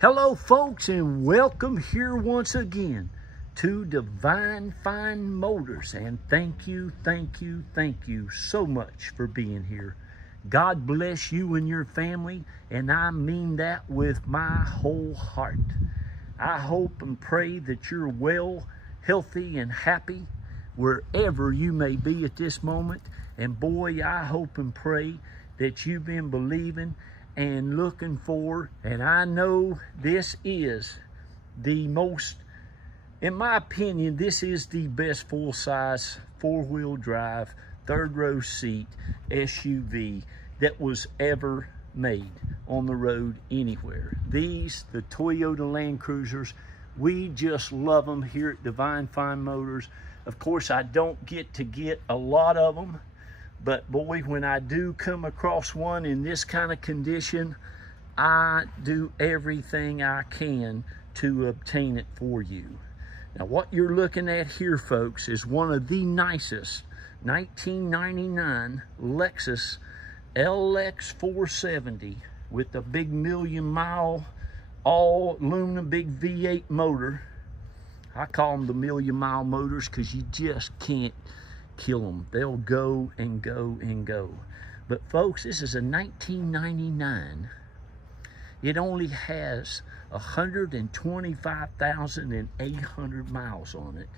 Hello folks, and welcome here once again to Divine Fine Motors, and thank you so much for being here. God bless you and your family, and I mean that with my whole heart. I hope and pray that you're well, healthy, and happy wherever you may be at this moment. And boy, I hope and pray that you've been believing and looking for, and I know this is the most, in my opinion, this is the best full-size four-wheel drive, third-row seat SUV that was ever made on the road anywhere. These, the Toyota Land Cruisers, we just love them here at Divine Fine Motors. Of course, I don't get a lot of them, but boy, when I do come across one in this kind of condition, I do everything I can to obtain it for you. Now, what you're looking at here, folks, is one of the nicest 1999 Lexus Lx470 with the big million-mile all aluminum big V8 motor. I call them the million-mile motors because you just can't kill them. They'll go and go and go. But folks, this is a 1999. It only has 125,800 miles on it.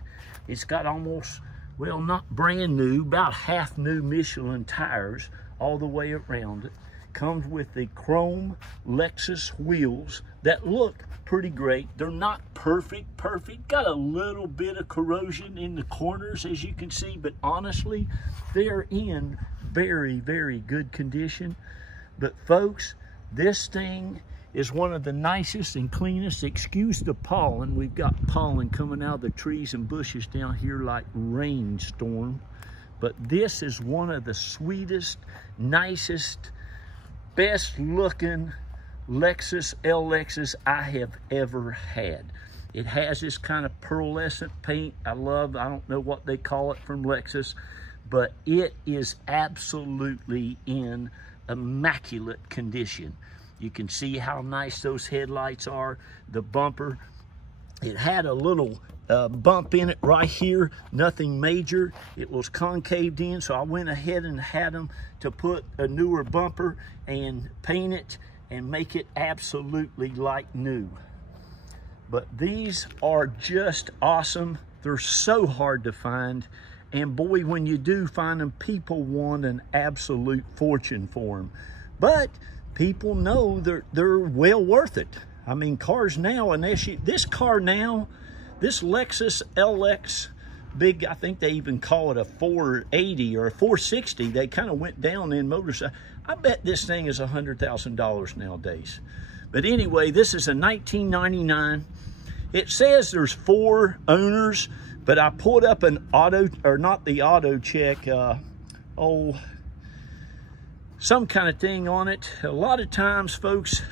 It's got almost, well, not brand new, about half new Michelin tires all the way around it. Comes with the chrome Lexus wheels that look pretty great. They're not perfect. Got a little bit of corrosion in the corners, as you can see, but honestly, they're in very good condition. But folks, this thing is one of the nicest and cleanest. Excuse the pollen. We've got pollen coming out of the trees and bushes down here like rainstorm. But this is one of the sweetest, nicest, best looking Lexus LXs I have ever had. It has this kind of pearlescent paint I don't know what they call it from Lexus, but it is absolutely in immaculate condition. You can see how nice those headlights are. The bumper, it had a little bump in it right here, nothing major. It was concaved in, so I went ahead and had them to put a newer bumper and paint it and make it absolutely like new. But these are just awesome. They're so hard to find, and boy, when you do find them, people want an absolute fortune for them. But people know they're well worth it. I mean, cars now, and this car now, this Lexus LX big, I think they even call it a 480 or a 460. They kind of went down in motorcycle. I bet this thing is $100,000 nowadays. But anyway, this is a 1999. It says there's 4 owners, but I pulled up an auto, or not the auto check, some kind of thing on it. A lot of times, folks,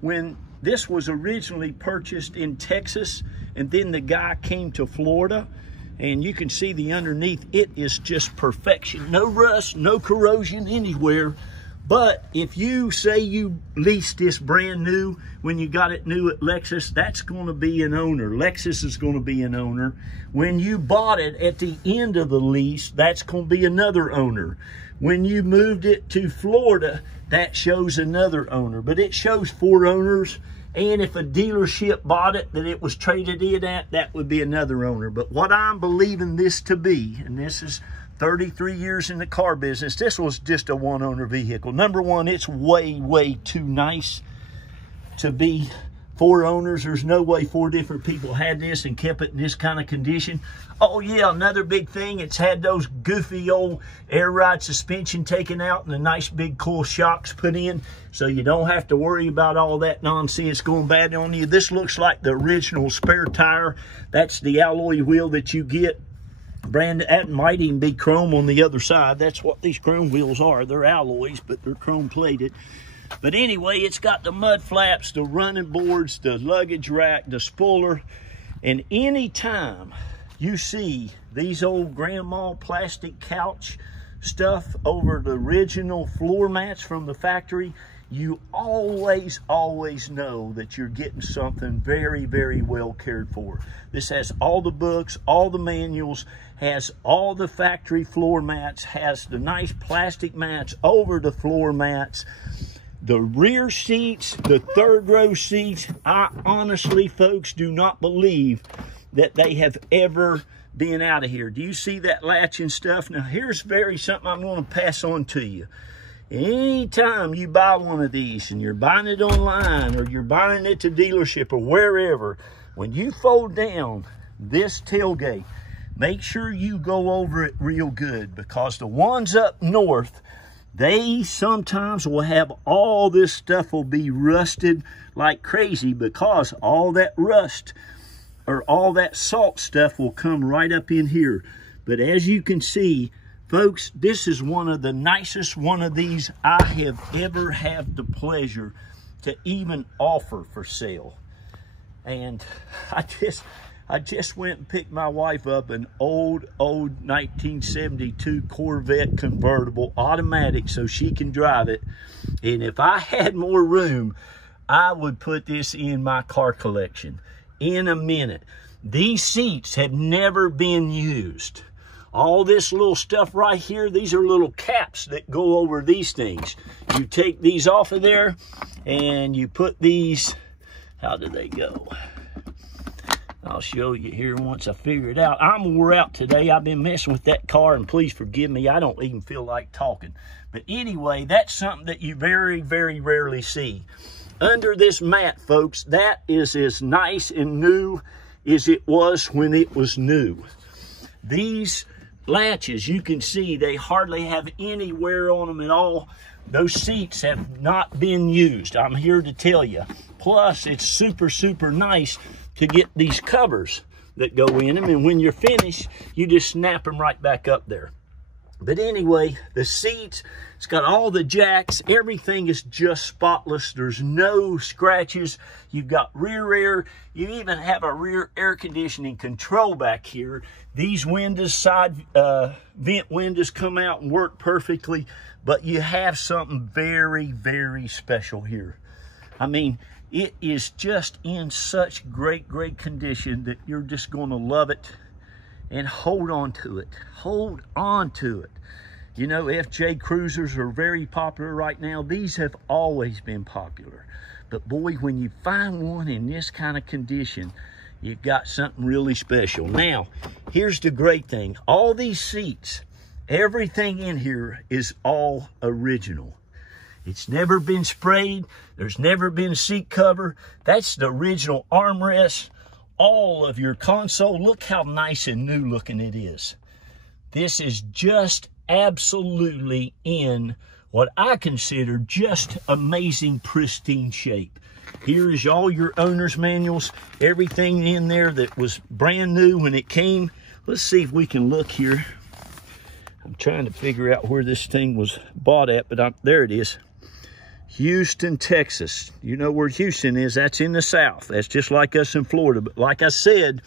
when this was originally purchased in Texas, and then the guy came to Florida, and you can see the underneath, it is just perfection. No rust, no corrosion anywhere. But if you say you leased this brand new when you got it new at Lexus, that's going to be an owner. Lexus is going to be an owner. When you bought it at the end of the lease, that's going to be another owner. When you moved it to Florida, that shows another owner. But it shows 4 owners. And if a dealership bought it that it was traded in at, that would be another owner. But what I'm believing this to be, and this is 33 years in the car business, this was just a 1-owner vehicle. Number one, it's way too nice to be 4 owners. There's no way 4 different people had this and kept it in this kind of condition. Oh yeah, another big thing, it's had those goofy old air ride suspension taken out and the nice big cool shocks put in, so you don't have to worry about all that nonsense going bad on you. This looks like the original spare tire. That's the alloy wheel that you get. Brand, that might even be chrome on the other side. That's what these chrome wheels are. They're alloys, but they're chrome plated. But anyway, it's got the mud flaps, the running boards, the luggage rack, the spoiler. And anytime you see these old grandma plastic couch stuff over the original floor mats from the factory, you always know that you're getting something very, very well cared for. This has all the books, all the manuals, has all the factory floor mats, has the nice plastic mats over the floor mats. The rear seats, the third row seats, I honestly, folks, do not believe that they have ever been out of here. Do you see that latch and stuff? Now, here's something I'm going to pass on to you. Anytime you buy one of these and you're buying it online or you're buying it to dealership or wherever, when you fold down this tailgate, make sure you go over it real good, because the ones up north, they sometimes will have all this stuff will be rusted like crazy, because all that rust or all that salt stuff will come right up in here. But as you can see, folks, this is one of the nicest one of these I have ever had the pleasure to even offer for sale. And I just went and picked my wife up an old 1972 Corvette convertible automatic so she can drive it. And if I had more room, I would put this in my car collection in a minute. These seats have never been used. All this little stuff right here, these are little caps that go over these things. You take these off of there and you put these, how do they go? I'll show you here once I figure it out. I'm wore out today. I've been messing with that car, and please forgive me. I don't even feel like talking. But anyway, that's something that you very, very rarely see. Under this mat, folks, that is as nice and new as it was when it was new. These latches, you can see they hardly have any wear on them at all. Those seats have not been used, I'm here to tell you. Plus, it's super, super nice to get these covers that go in them, and when you're finished, you just snap them right back up there. But anyway, the seats, it's got all the jacks, everything is just spotless. There's no scratches. You've got rear air. You even have a rear air conditioning control back here. These windows, side vent windows, come out and work perfectly, but you have something very, very special here. I mean, it is just in such great, great condition that you're just going to love it. And hold on to it. Hold on to it. You know, FJ Cruisers are very popular right now. These have always been popular. But boy, when you find one in this kind of condition, you've got something really special. Now, here's the great thing. All these seats, everything in here is all original. It's never been sprayed. There's never been seat cover. That's the original armrest. All of your console, look how nice and new looking it is. This is just absolutely in what I consider just amazing, pristine shape. Here is all your owner's manuals, everything in there that was brand new when it came. Let's see if we can look here. I'm trying to figure out where this thing was bought at, but there it is. Houston, Texas. You know where Houston is, that's in the South. That's just like us in Florida. But like I said,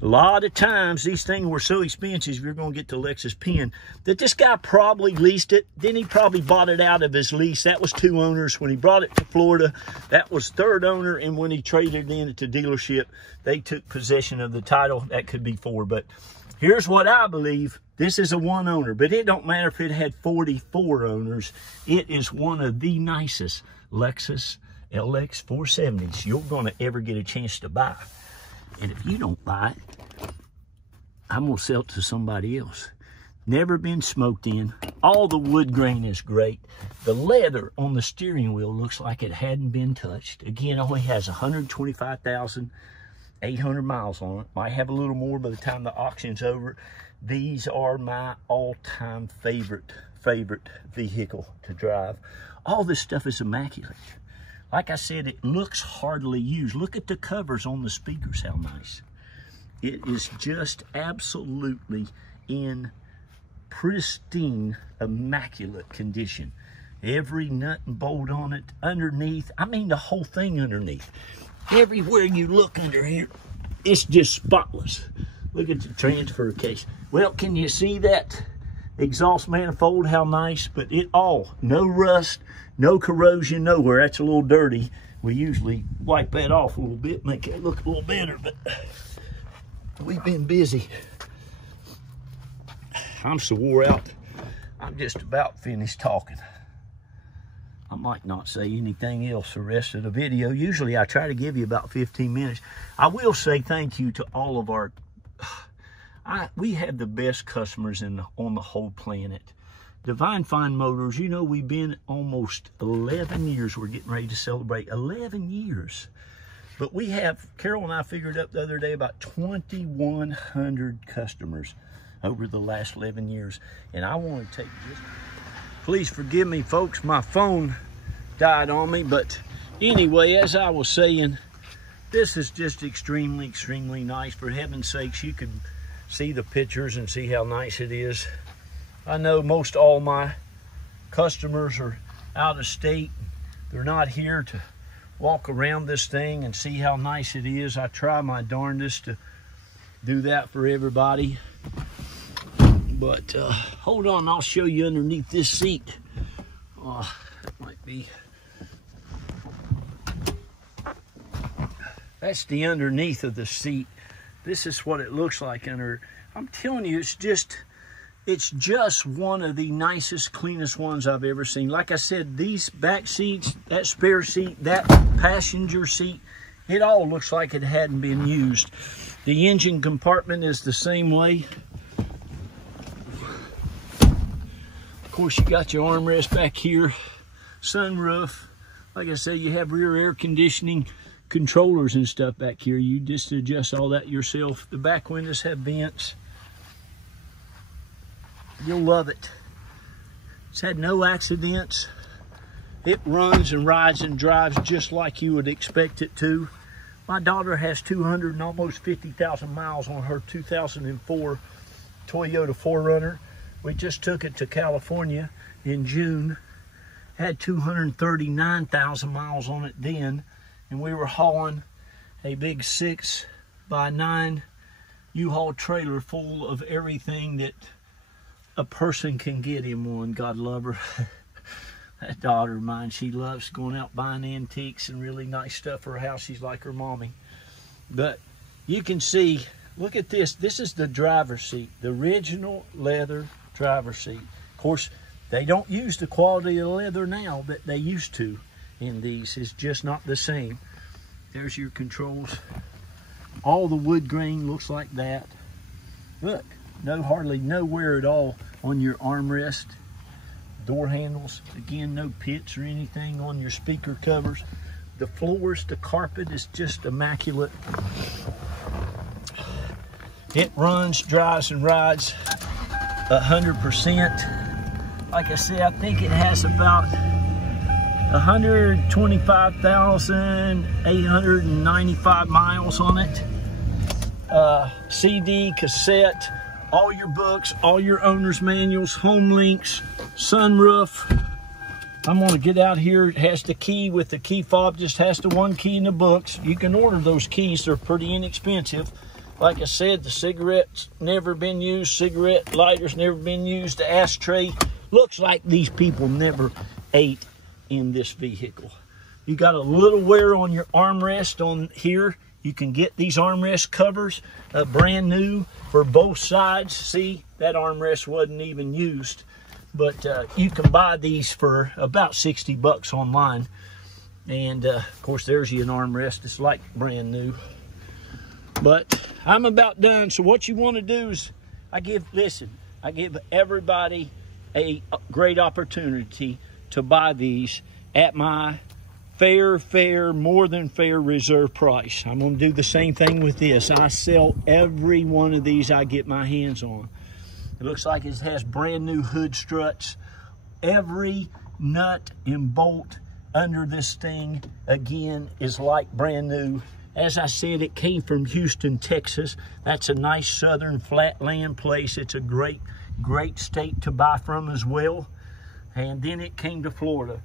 a lot of times these things were so expensive, you're going to get the Lexus pen, that this guy probably leased it. Then he probably bought it out of his lease. That was 2 owners. When he brought it to Florida, that was 3rd owner. And when he traded it in at the dealership, they took possession of the title. That could be 4. But here's what I believe. This is a 1 owner, but it don't matter if it had 44 owners. It is one of the nicest Lexus Lx470s you're going to ever get a chance to buy. And if you don't buy it, I'm going to sell it to somebody else. Never been smoked in. All the wood grain is great. The leather on the steering wheel looks like it hadn't been touched. Again, only has 125,800 miles on it. Might have a little more by the time the auction's over. These are my all-time favorite vehicle to drive. All this stuff is immaculate. Like I said, it looks hardly used. Look at the covers on the speakers, how nice. It is just absolutely in pristine, immaculate condition. Every nut and bolt on it, underneath, I mean the whole thing underneath. Everywhere you look under here, it's just spotless. Look at the transfer case. Well, can you see that exhaust manifold, how nice, but it all, no rust, no corrosion, nowhere. That's a little dirty. We usually wipe that off a little bit, make it look a little better, but we've been busy. I'm so wore out, I'm just about finished talking. I might not say anything else the rest of the video. Usually I try to give you about 15 minutes. I will say thank you to all of our, we have the best customers on the whole planet. Divine Fine Motors, you know, we've been almost 11 years. We're getting ready to celebrate 11 years. But we have, Carol and I figured up the other day, about 2,100 customers over the last 11 years. And I want to take this. Please forgive me, folks. My phone died on me. But anyway, as I was saying, this is just extremely, extremely nice. For heaven's sakes, you could see the pictures and see how nice it is. I know most all my customers are out of state. They're not here to walk around this thing and see how nice it is. I try my darndest to do that for everybody. But hold on, I'll show you underneath this seat. That might be. That's the underneath of the seat. This is what it looks like under. I'm telling you, it's just one of the nicest, cleanest ones I've ever seen. Like I said, these back seats, that spare seat, that passenger seat, it all looks like it hadn't been used. The engine compartment is the same way. Of course, you got your armrest back here, sunroof. Like I said, you have rear air conditioning controllers and stuff back here. You just adjust all that yourself. The back windows have vents. You'll love it. It's had no accidents. It runs and rides and drives just like you would expect it to. My daughter has 200 and almost 50,000 miles on her 2004 Toyota 4Runner. We just took it to California in June. Had 239,000 miles on it then. And we were hauling a big 6x9 U-Haul trailer full of everything that a person can get him on. God love her. That daughter of mine, she loves going out buying antiques and really nice stuff for her house. She's like her mommy. But you can see, look at this. This is the driver's seat, the original leather driver's seat. Of course, they don't use the quality of leather now that they used to in these. It's just not the same. There's your controls. All the wood grain looks like that. Look, hardly no wear at all on your armrest. Door handles, again, no pits or anything on your speaker covers. The floors, the carpet is just immaculate. It runs, drives, and rides 100%. Like I said, I think it has about 125,895 miles on it. CD, cassette, all your books, all your owner's manuals, home links, sunroof. I'm going to get out here. It has the key with the key fob, just has the one key in the books. You can order those keys. They're pretty inexpensive. Like I said, the cigarettes never been used. Cigarette lighters never been used. The ashtray. Looks like these people never ate in this vehicle. You got a little wear on your armrest on here. You can get these armrest covers brand new for both sides. See, that armrest wasn't even used. But you can buy these for about 60 bucks online. And of course, there's you an armrest. It's like brand new. But I'm about done. So what you want to do is, I give everybody a great opportunity to buy these at my fair, more than fair reserve price. I'm going to do the same thing with this. I sell every one of these I get my hands on. It looks like it has brand new hood struts. Every nut and bolt under this thing, again, is like brand new. As I said, it came from Houston, Texas. That's a nice southern flatland place. It's a great state to buy from as well. And then it came to Florida.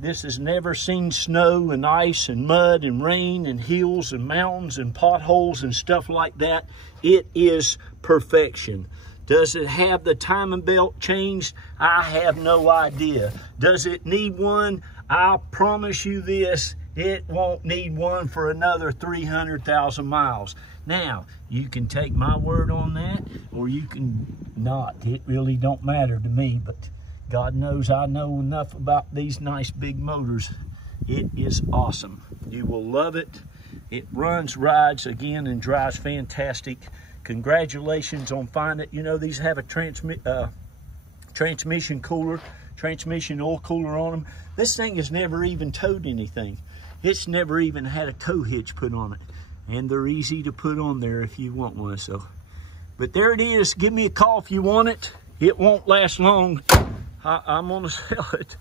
This has never seen snow and ice and mud and rain and hills and mountains and potholes and stuff like that. It is perfection. Does it have the timing belt changed? I have no idea. Does it need one? I promise you this, it won't need one for another 300,000 miles. Now, you can take my word on that, or you can not. It really don't matter to me, but God knows I know enough about these nice big motors. It is awesome. You will love it. It runs, rides, again, and drives fantastic. Congratulations on finding it. You know, these have a transmission oil cooler on them. This thing has never even towed anything. It's never even had a tow hitch put on it. And they're easy to put on there if you want one. So, but there it is. Give me a call if you want it. It won't last long. I'm gonna sell it.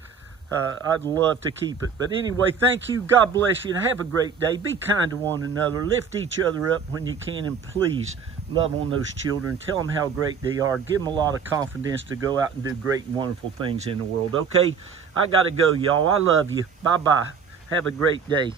I'd love to keep it. But anyway, thank you. God bless you. Have a great day. Be kind to one another. Lift each other up when you can. And please love on those children. Tell them how great they are. Give them a lot of confidence to go out and do great and wonderful things in the world. Okay? I got to go, y'all. I love you. Bye-bye. Have a great day.